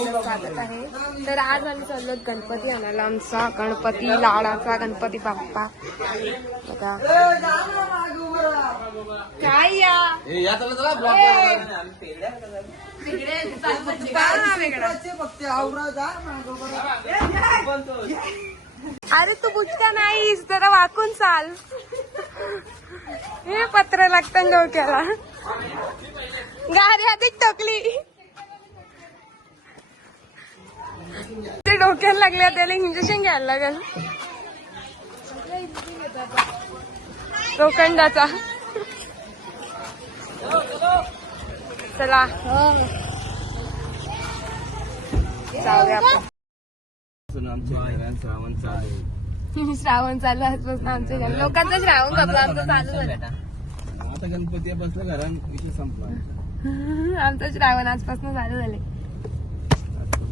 आपलं स्वागत आहे. तर आज आम्ही चाललो गणपती आणायला. आमचा गणपती लाडाचा गणपती बाप्पा बघा काय या अरे तू बुजका नाहीस, जरा वाकून चाल. हे पत्र लागतं डोक्याला. गाडी आधीच टोकली, ते डोक्याला लागले, त्याला इंजेक्शन घ्यायला लागेल लोखंडाचा. चला जाऊया आपण. श्रावण चालू आजपासून आमच्या लोकांचं श्रावण संपलं, आमचं चालू झालं. आता गणपती बसलं घरात, विषय संपला. आमचं श्रावण आजपासून चालू झाले.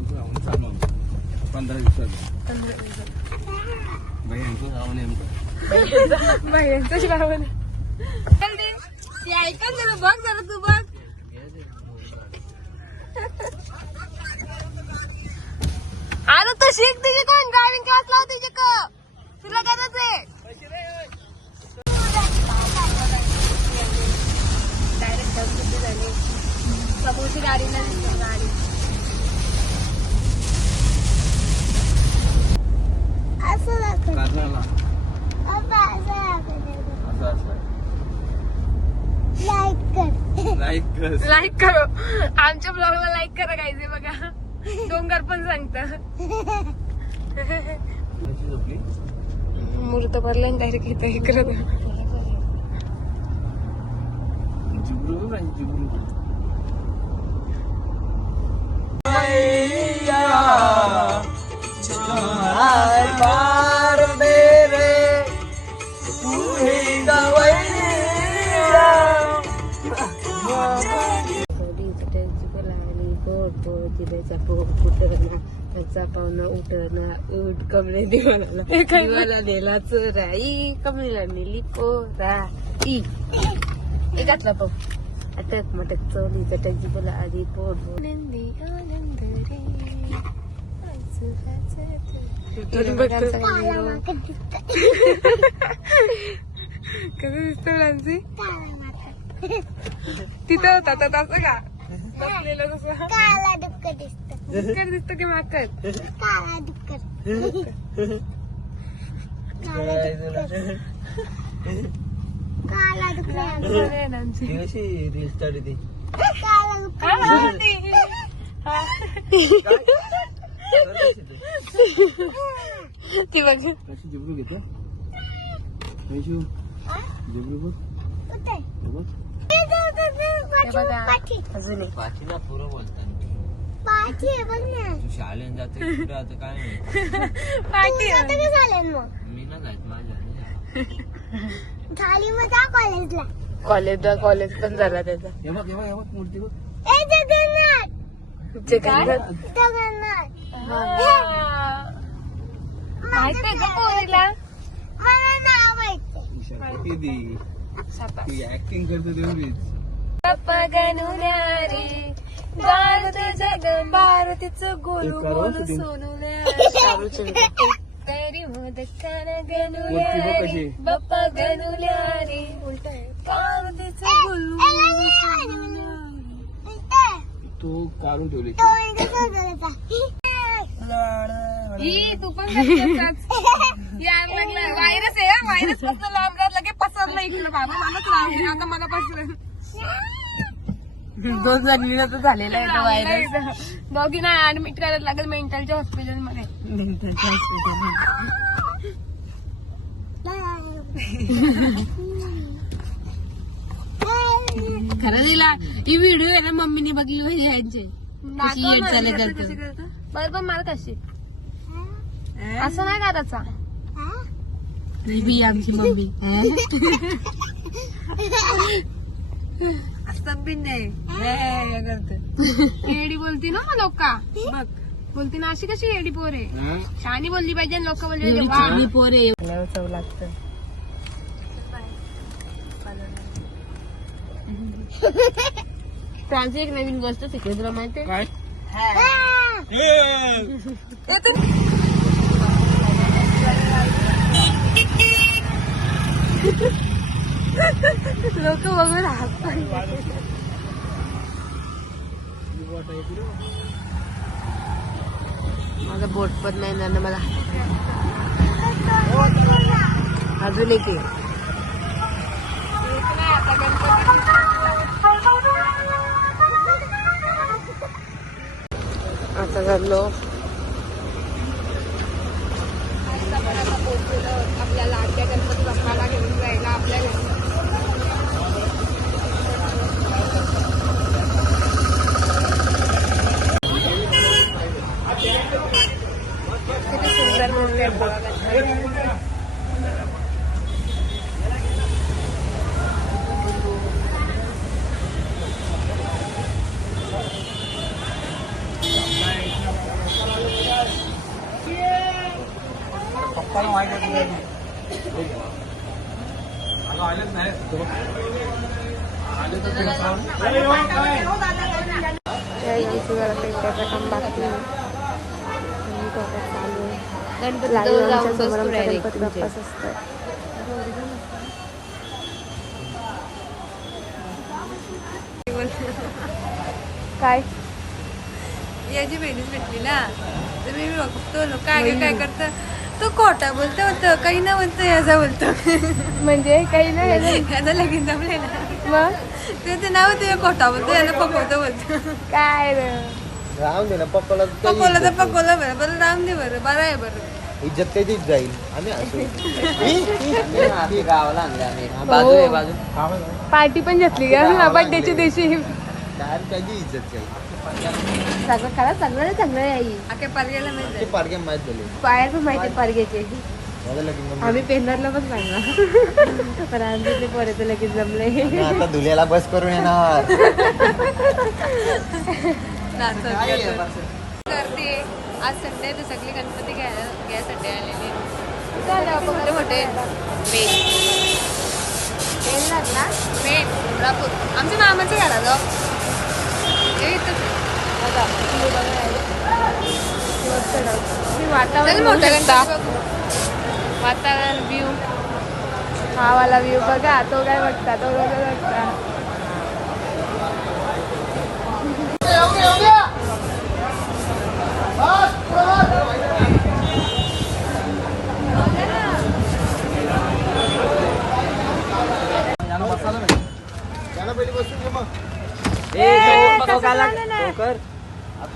श्रावण चालू 15 दिवसात. भैयांचं श्रावण नेमकं भैयांचं श्रावण. ऐका जरा, बघ जरा, तू बघ. अरे तू शिक, तुझे कोण ड्रायव्हिंग क्लास लाव तुझे का, तुला गरज आहे. डायरेक्ट झाली समोरची गाडी नाही, गाडी कारणाला लाईक करो. आमच्या ब्लॉगला लाईक करा गायचे बघा. डोंगर पण सांगत मूर्त भरला डायरेक्ट इथे इकडे. पाहुणा उठना उठ कमळे देवाला नेला चोराई, कमळीला नेली पोराई. घातला पाहू अटक मटक चोली चटक बोला आधी पोट आनंदी आनंद कसं दिसतो डान्सी. तिथं होता तर तसं का बसलेलं तसं काला डुक्कर दिसत. डुक्कर दिसतो की माकड? काला डुक्कर. काला ती बघ जिबरू घेतला. जिबरू बघ अजून पाठीला पुरं बोलतात. पाठी आहे बघ ना. शाळेत जाते आता काय पाठी मी ना जायचं माझ्या झाली मग जा कॉलेजला. कॉलेज पण झाला त्याचा. मूर्ती बघ. माहित आहे का पोरीला? मला नाव माहिती. ऍक्टिंग करतो तेवढीच. गणुऱ्यारी भारतीचं गोल गोल सोनुऱ्या तरी मोदकाना गणुऱ्यारी बाप्पा गणुऱ्यारी भारतीचं गोल तो काढून ठेवले. तू पण व्हायरस आहे. व्हायरस पासून लांब राहत लगे पसरलं इकडं. बाबा मलाच लावले आता, मला पसरलं. 2 जणीला तर झालेला आहे तो व्हायरस. दोघींना ऍडमिट करायला लागेल मेंटलच्या हॉस्पिटलमध्ये. खरं दिला ही व्हिडिओ आहे ना मम्मीने बघली पाहिजे यांचे. बरोबर मार कशी असं नाही करायचा. आमची मम्मी असतात बिन नाही येडी बोलती ना लोका. बघ बोलती ना अशी कशी येडी पोरे. शानी बोलली पाहिजे, लोक बोलली पोरे. चव लागतं. त्यांची एक नवीन गोष्ट शिकली तुला माहितीये काय? लोक बघून हसतात. माझा बोट पण नाही ना मला. अजून एक आहे. आता झालो आपल्याला आजच्या गणपती बाप्पाला घेऊन जायला आपल्याला. किती सुंदर मूर्ती आहे बघा. पप्पाला माहिती गणपती बाप्पाच असतं. काय याची बहिणीच भेटली ना तर मी बघतो काय काय करतं. तो खोटा बोलतो होतं काही ना बोलतो याचा बोलतो. म्हणजे काही नाही याचं लगीन जमले ना मग ते नाव ते खोटा बोलतो याला पकवतो बोलतो. काय रे राहून दे ना पप्पाला पकवलं तर पकवलं बरं राम दे बरं आहे बरं. इज्जत त्याचीच जाईल आम्ही असू गावाला आणले आम्ही बाजू आहे, बाजू पार्टी पण घेतली का बर्थडेच्या दिवशी. त्याची इज्जत जाईल सगळं खरं चांगलं चांगलं आहे आई. अख्या पारग्याला माहिती ते पाडगे माहीत झाले पायर पण माहिती पारग्याचे. माझं लगीन आम्ही पेन्नरला पण सांगला पण आमचे पोरे लगेच जमले. जमलं. आता धुल्याला बस करून येणार करते. आज संडे तर सगळे गणपती घ्यायसाठी आलेले. मोठे मोठे मेन कोल्हापूर आमच्या मामाचं घराला वातावरण वातावरण व्ह्यू हा वाला व्ह्यू बघा. तो काय बघता तो बघता. त्याला पहिली बसून घे मग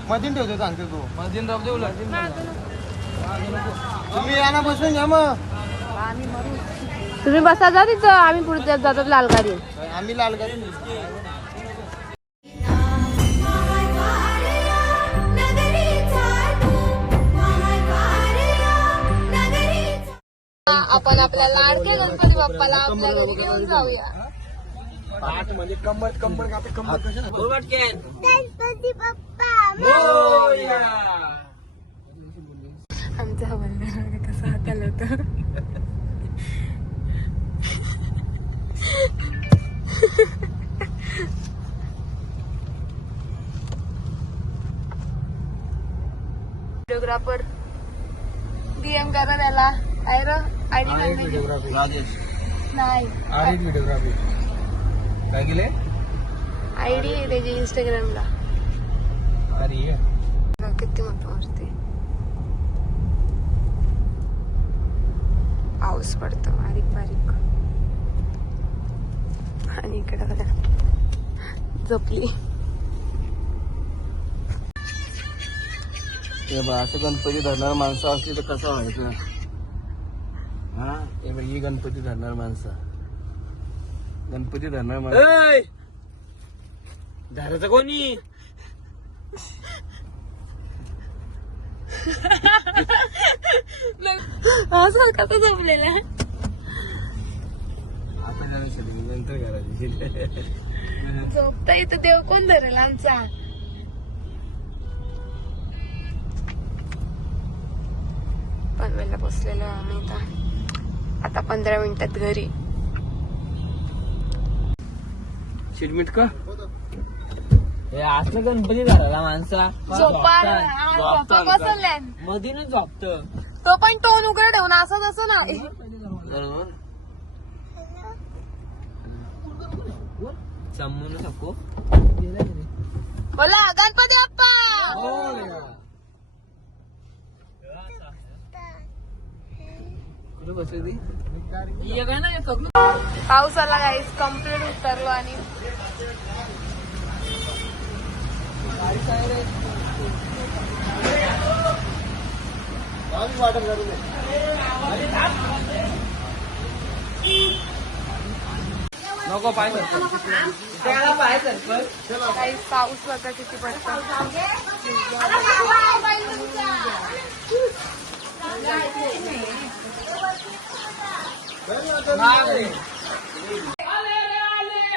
मधीन ठेवतो सांगतो तू मधीन राहू दे उलट. तुम्ही यांना बसून घ्या मग तुम्ही बसा जा तिथं. आम्ही पुढे जातो लाल गाडी. आम्ही लाल गाडी आपण आपल्या लाडक्या गणपती बाप्पाला आपल्या घरी घेऊन जाऊया. म्हणजे कंबर कंबर का कंबर कसं गणपती बाप्पा आमचा हवालदार कसा हाताला होता. व्हिडिओग्राफर डीएम करा त्याला. काय र आयडी राजेश नाही व्हिडिओग्राफी काय केले आयडी आहे त्याची इंस्टाग्रामला. अरे किती मोठं मूर्ती. पाऊस पडतो बारीक बारीक आणि इकडे बघा झोपली. हे बघ असं गणपती धरणार माणसं असली तर कसं व्हायचं. हा हे बघ ही गणपती धरणार माणसं. गणपती धरणार माणसं धरायचं कोणी. असं कसं झोपलेला. आता करायचं नंतर करायची. झोपता इथं देव कोण धरेल आमचा. पनवेलला बसलेलो आम्ही आता 15 मिनिटात घरी. शिटमिट का असलं गणपती झाला माणसा झोपा बसवलाय मधीनच झोपत. तो पण तोंड उघड ठेवून असं तसं ना बरोबर. समजून नको. बोला गणपती बाप्पा. कुठे बसली ती? पाऊस आला गाईस कम्प्लीट उतरलो आणि नको पाय गाईस पाऊस बघा किती पडतो.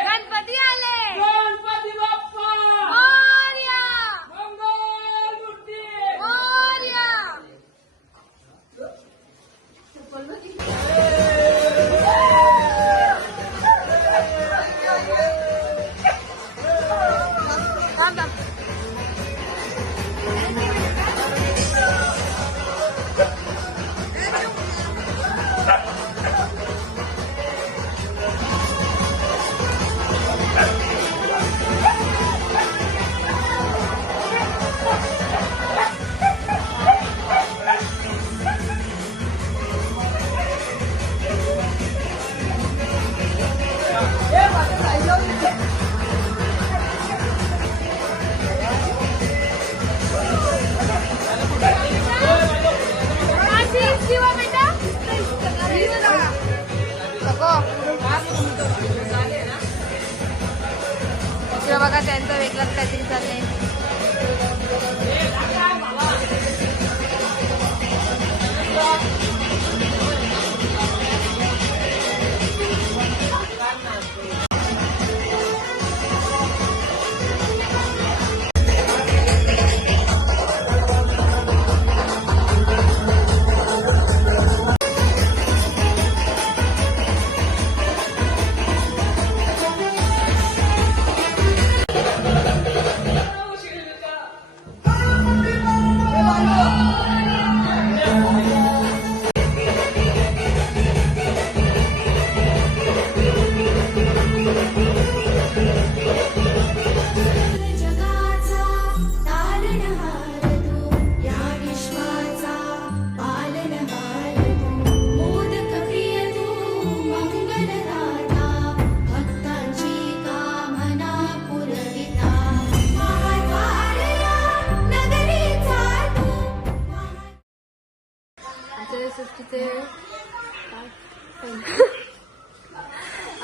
गणपती आले. गणपती बाप्पा मोरया. मोरया. थांब थांब. इकडे बघा त्यांचं वेगळंच काहीतरी चाललंय.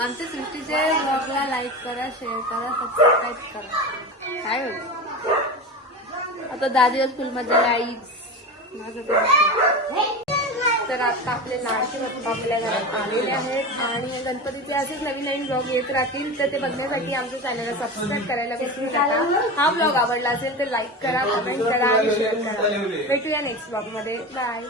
आमच्या सृष्टीचे ब्लॉगला लाईक करा, शेअर करा, सबस्क्राईब करा. काय होईल आता 10 दिवस फुलमध्ये लाईक माझं तर आता आपले लाडके बाप्पा आपल्या घरात आलेले आहेत आणि गणपतीचे असेच नवीन नवीन ब्लॉग येत राहतील. तर ते बघण्यासाठी आमच्या चॅनलला सबस्क्राईब करायला विसरू नका. हा ब्लॉग आवडला असेल तर लाईक करा, कमेंट करा आणि शेअर करा. भेटूया नेक्स्ट ब्लॉग मध्ये. बाय.